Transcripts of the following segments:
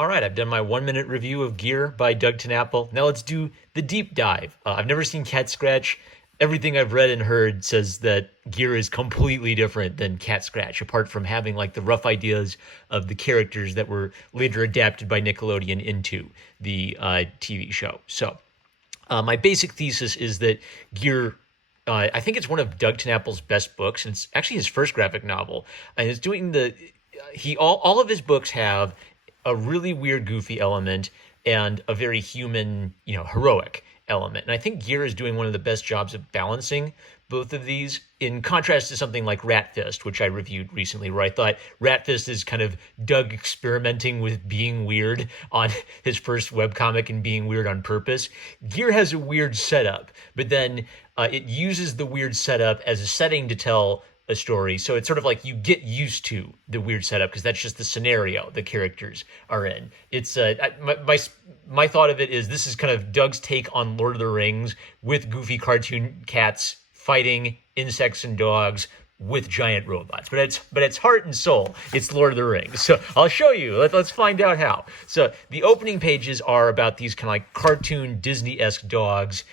All right, I've done my 1 minute review of Gear by Doug Tennapel. Now let's do the deep dive. I've never seen Catscratch. Everything I've read and heard says that Gear is completely different than Catscratch, apart from having like the rough ideas of the characters that were later adapted by Nickelodeon into the TV show. So my basic thesis is that Gear, I think it's one of Doug Tennapel's best books, and it's actually his first graphic novel. And it's doing all of his books have a really weird, goofy element and a very human, heroic element. And I think Gear is doing one of the best jobs of balancing both of these, in contrast to something like Rat Fist, which I reviewed recently, where I thought Rat Fist is kind of Doug experimenting with being weird on his first webcomic and being weird on purpose. Gear has a weird setup, but then it uses the weird setup as a setting to tell a story. So it's sort of like you get used to the weird setup because that's just the scenario the characters are in. It's my thought of it is this is kind of Doug's take on Lord of the Rings with goofy cartoon cats fighting insects and dogs with giant robots, but it's heart and soul. It's Lord of the Rings. So I'll show you. Let's find out how. So the opening pages are about these kind of like cartoon Disney-esque dogs.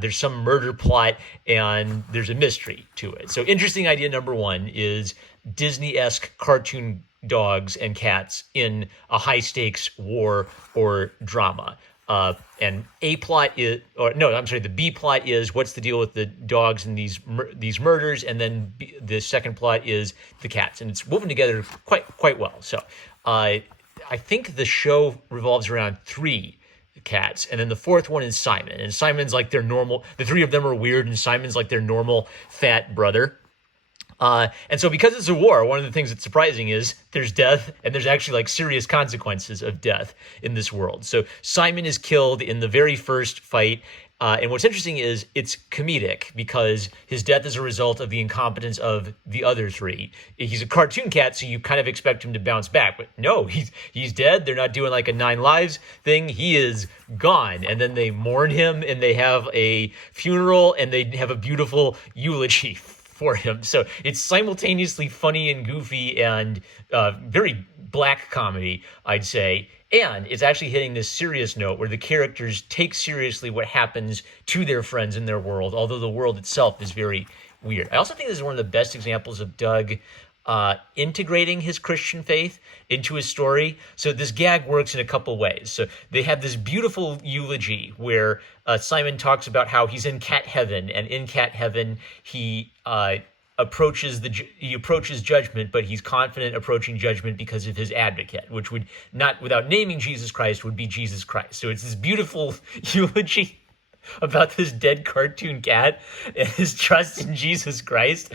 There's some murder plot and there's a mystery to it. So interesting idea number one is Disney-esque cartoon dogs and cats in a high-stakes war or drama. And the B plot is what's the deal with the dogs and these murders, and then the second plot is the cats, and it's woven together quite well. So I think the show revolves around three cats, and then the fourth one is Simon, and Simon's like their normal. The three of them are weird, and Simon's like their normal fat brother. And so because it's a war, one of the things that's surprising is there's death, and there's actually like serious consequences of death in this world. So Simon is killed in the very first fight. And what's interesting is it's comedic because his death is a result of the incompetence of the other three. He's a cartoon cat, so you kind of expect him to bounce back. But no, he's dead. They're not doing like a 9 Lives thing. He is gone. And then they mourn him, and they have a funeral, and they have a beautiful eulogy for him. So it's simultaneously funny and goofy and very black comedy, I'd say. And it's actually hitting this serious note where the characters take seriously what happens to their friends in their world, although the world itself is very weird. I also think this is one of the best examples of Doug integrating his Christian faith into his story. So this gag works in a couple ways. So they have this beautiful eulogy where Simon talks about how he's in cat heaven, and in cat heaven he approaches judgment, but he's confident approaching judgment because of his advocate, which would not, without naming Jesus Christ, would be Jesus Christ. So it's this beautiful eulogy about this dead cartoon cat and his trust in Jesus Christ.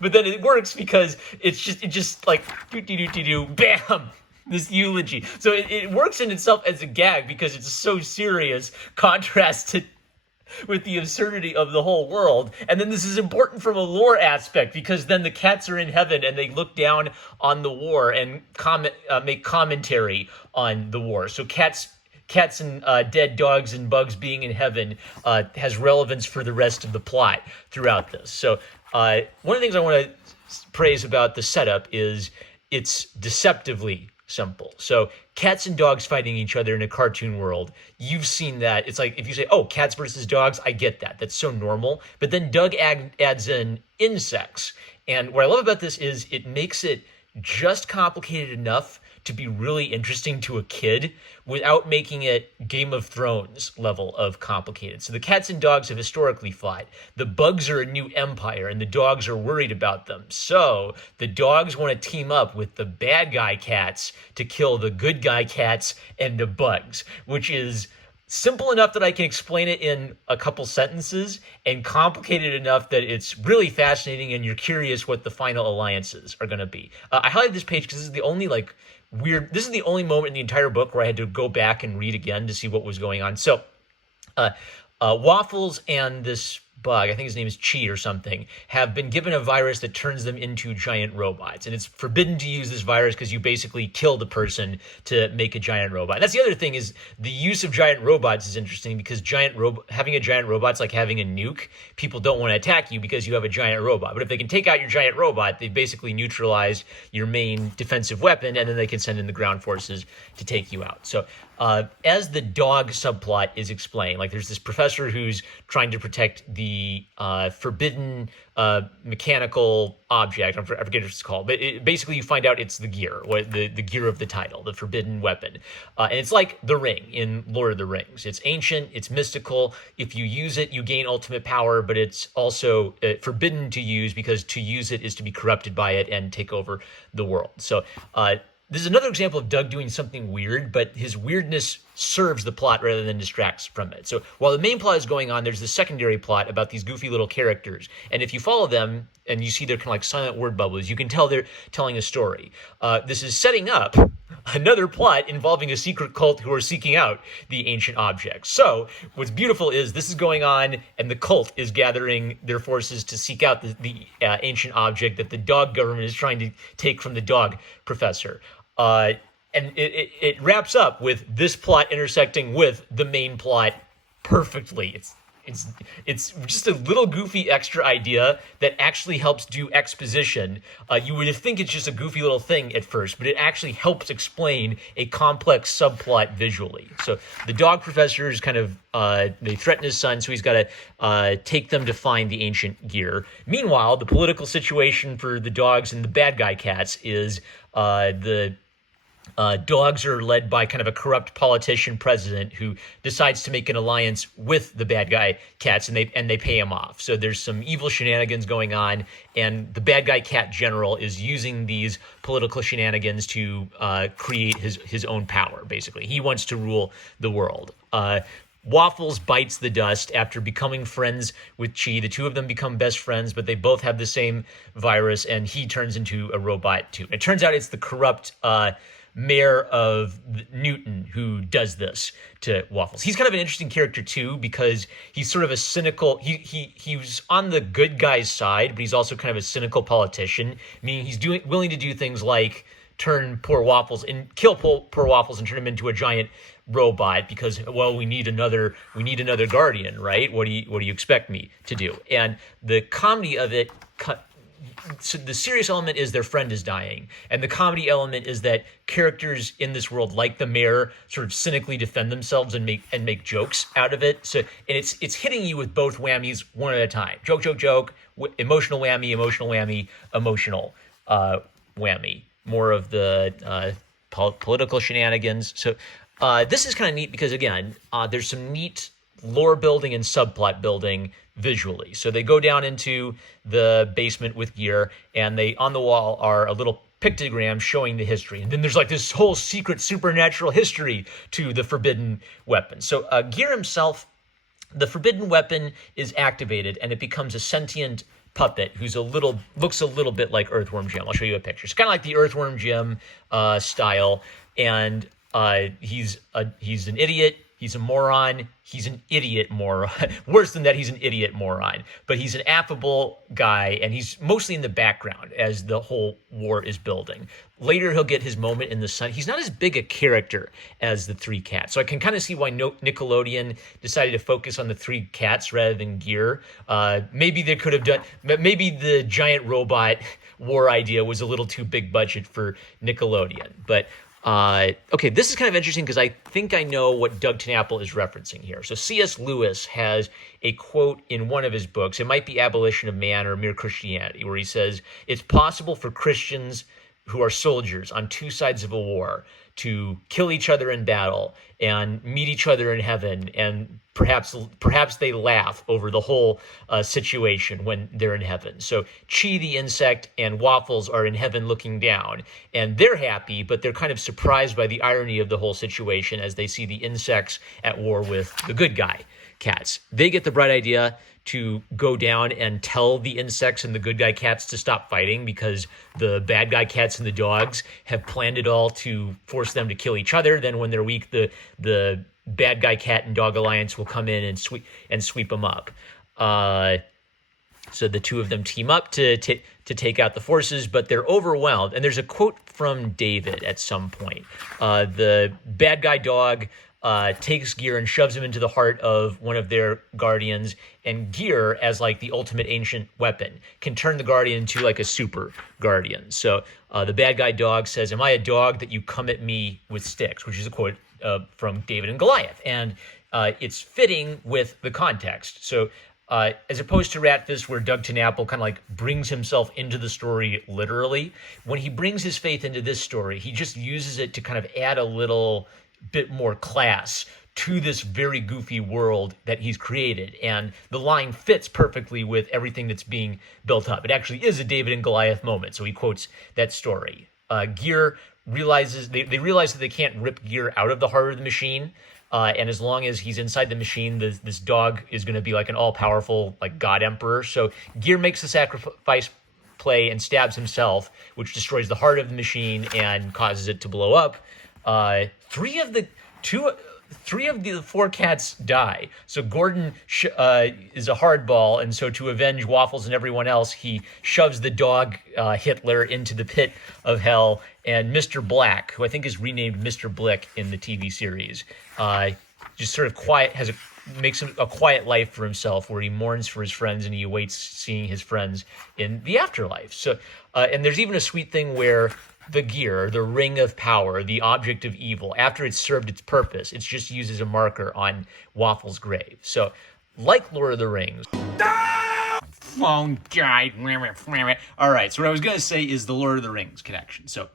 But then it works because it just like bam, this eulogy. So it works in itself as a gag because it's so serious, contrasted with the absurdity of the whole world. And then this is important from a lore aspect because then the cats are in heaven and they look down on the war and make commentary on the war. So cats and dead dogs and bugs being in heaven has relevance for the rest of the plot throughout this. So one of the things I want to praise about the setup is it's deceptively simple. So cats and dogs fighting each other in a cartoon world, you've seen that. It's like if you say, oh, cats versus dogs, I get that. That's so normal. But then Doug adds in insects. And what I love about this is it makes it just complicated enough to be really interesting to a kid without making it Game of Thrones level of complicated. So the cats and dogs have historically fought. The bugs are a new empire, and the dogs are worried about them. So the dogs want to team up with the bad guy cats to kill the good guy cats and the bugs, which is simple enough that I can explain it in a couple sentences, and complicated enough that it's really fascinating and you're curious what the final alliances are going to be. I highlighted this page because this is the only this is the only moment in the entire book where I had to go back and read again to see what was going on. So Waffles and this bug, I think his name is Chi or something, have been given a virus that turns them into giant robots. And it's forbidden to use this virus because you basically kill the person to make a giant robot. That's the other thing, is the use of giant robots is interesting, because having a giant robot's like having a nuke. People don't want to attack you because you have a giant robot. But if they can take out your giant robot, they've basically neutralized your main defensive weapon, and then they can send in the ground forces to take you out. So as the dog subplot is explained, like there's this professor who's trying to protect the forbidden mechanical object. I forget what it's called, but basically you find out it's the gear, or the gear of the title, the forbidden weapon. And it's like the ring in Lord of the Rings. It's ancient, it's mystical. If you use it, you gain ultimate power, but it's also forbidden to use, because to use it is to be corrupted by it and take over the world. So this is another example of Doug doing something weird, but his weirdness serves the plot rather than distracts from it. So while the main plot is going on, there's the secondary plot about these goofy little characters. And if you follow them and you see they're kind of like silent word bubbles, you can tell they're telling a story. This is setting up another plot involving a secret cult who are seeking out the ancient objects. So what's beautiful is this is going on, and the cult is gathering their forces to seek out the ancient object that the dog government is trying to take from the dog professor. And it wraps up with this plot intersecting with the main plot perfectly. It's just a little goofy extra idea that actually helps do exposition. You would think it's just a goofy little thing at first, but it actually helps explain a complex subplot visually. So the dog professor is kind of, they threaten his son, so he's got to take them to find the ancient gear. Meanwhile, the political situation for the dogs and the bad guy cats is the dogs are led by kind of a corrupt politician president who decides to make an alliance with the bad guy cats, and they pay him off. So there's some evil shenanigans going on, and the bad guy cat general is using these political shenanigans to create his own power, basically. He wants to rule the world. Waffles bites the dust after becoming friends with Chi. The two of them become best friends, but they both have the same virus, and he turns into a robot too. It turns out it's the corrupt mayor of Newton who does this to Waffles. He's kind of an interesting character too, because he's sort of a cynical, he was on the good guy's side, but he's also kind of a cynical politician, meaning he's willing to do things like turn poor Waffles and kill poor Waffles and turn him into a giant robot because, well, we need another guardian, right? What do you expect me to do? And the comedy of it, so the serious element is their friend is dying, and the comedy element is that characters in this world, like the mayor, sort of cynically defend themselves and make jokes out of it. So, and it's hitting you with both whammies one at a time. Joke, joke, joke. Emotional whammy, emotional whammy, emotional whammy. More of the political shenanigans. So this is kind of neat because, again, there's some neat lore building and subplot building visually. So they go down into the basement with gear, and they on the wall are a little pictogram showing the history. And then there's like this whole secret supernatural history to the forbidden weapon. So Gear himself, the forbidden weapon is activated, and it becomes a sentient puppet who's looks a little bit like Earthworm Jim. I'll show you a picture. It's kind of like the Earthworm Jim style, and he's an idiot. He's a moron. He's an idiot moron. Worse than that, he's an idiot moron. But he's an affable guy, and he's mostly in the background as the whole war is building. Later, he'll get his moment in the sun. He's not as big a character as the three cats. So I can kind of see why Nickelodeon decided to focus on the three cats rather than Gear. Maybe they could have done... Maybe the giant robot war idea was a little too big budget for Nickelodeon. But... okay, this is kind of interesting because I think I know what Doug Tennapel is referencing here. So C.S. Lewis has a quote in one of his books. It might be Abolition of Man or Mere Christianity, where he says, "It's possible for Christians who are soldiers on two sides of a war to kill each other in battle and meet each other in heaven, and perhaps they laugh over the whole situation when they're in heaven." So Chi the insect and Waffles are in heaven looking down, and they're happy, but they're kind of surprised by the irony of the whole situation as they see the insects at war with the good guy cats. They get the bright idea to go down and tell the insects and the good guy cats to stop fighting because the bad guy cats and the dogs have planned it all to force them to kill each other. Then when they're weak, the bad guy cat and dog alliance will come in and sweep them up. So the two of them team up to take out the forces, but they're overwhelmed. And there's a quote from David at some point. The bad guy dog takes Gear and shoves him into the heart of one of their guardians, and Gear, as like the ultimate ancient weapon, can turn the guardian into like a super guardian. So the bad guy dog says, "Am I a dog that you come at me with sticks?" Which is a quote from David and Goliath, and it's fitting with the context. So as opposed to Ratfist, where Doug Tennapel kind of like brings himself into the story literally, when he brings his faith into this story, he just uses it to kind of add a little bit more class to this very goofy world that he's created. And the line fits perfectly with everything that's being built up. It actually is a David and Goliath moment. So he quotes that story. Gear realizes, they realize that they can't rip Gear out of the heart of the machine. And as long as he's inside the machine, this dog is going to be like an all-powerful like god emperor. So Gear makes the sacrifice play and stabs himself, which destroys the heart of the machine and causes it to blow up. Three of the four cats die. So Gordon is a hardball, and so to avenge Waffles and everyone else, he shoves the dog Hitler into the pit of hell. And Mr. Black, who I think is renamed Mr. Blick in the TV series, just sort of makes a quiet life for himself, where he mourns for his friends and he awaits seeing his friends in the afterlife. So, and there's even a sweet thing where the Gear, the ring of power, the object of evil, after it's served its purpose, it's just used as a marker on Waffles' grave. So, like Lord of the Rings. Phone died. All right, so what I was going to say is the Lord of the Rings connection. So,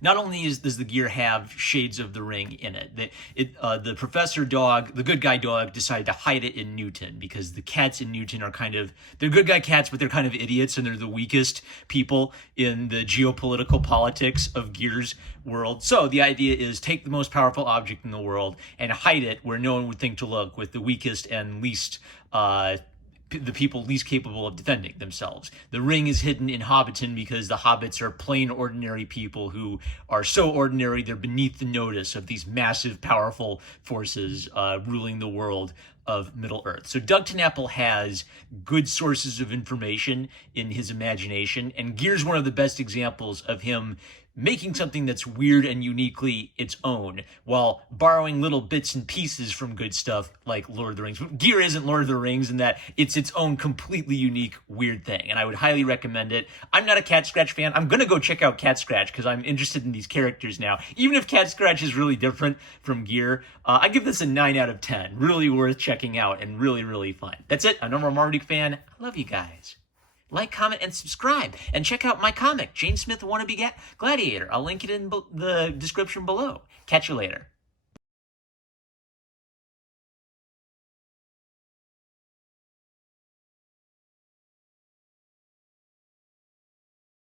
not only does the Gear have shades of the ring in it, the professor dog, the good guy dog, decided to hide it in Newton because the cats in Newton are they're good guy cats, but they're kind of idiots, and they're the weakest people in the geopolitical politics of Gear's world. So the idea is take the most powerful object in the world and hide it where no one would think to look, with the weakest and least the people least capable of defending themselves. The ring is hidden in Hobbiton because the hobbits are plain ordinary people who are so ordinary they're beneath the notice of these massive, powerful forces ruling the world of Middle-earth. So Doug Tennapel has good sources of information in his imagination, and Gear's one of the best examples of him making something that's weird and uniquely its own, while borrowing little bits and pieces from good stuff like Lord of the Rings. Gear isn't Lord of the Rings in that it's its own completely unique, weird thing, and I would highly recommend it. I'm not a Catscratch fan. I'm going to go check out Catscratch because I'm interested in these characters now. Even if Catscratch is really different from Gear, I give this a 9 out of 10. Really worth checking out and really, really fun. That's it. I'm no more Marmaduke fan. I love you guys. Like, comment, and subscribe. And check out my comic, Jane Smith Wannabe Gladiator. I'll link it in the description below. Catch you later.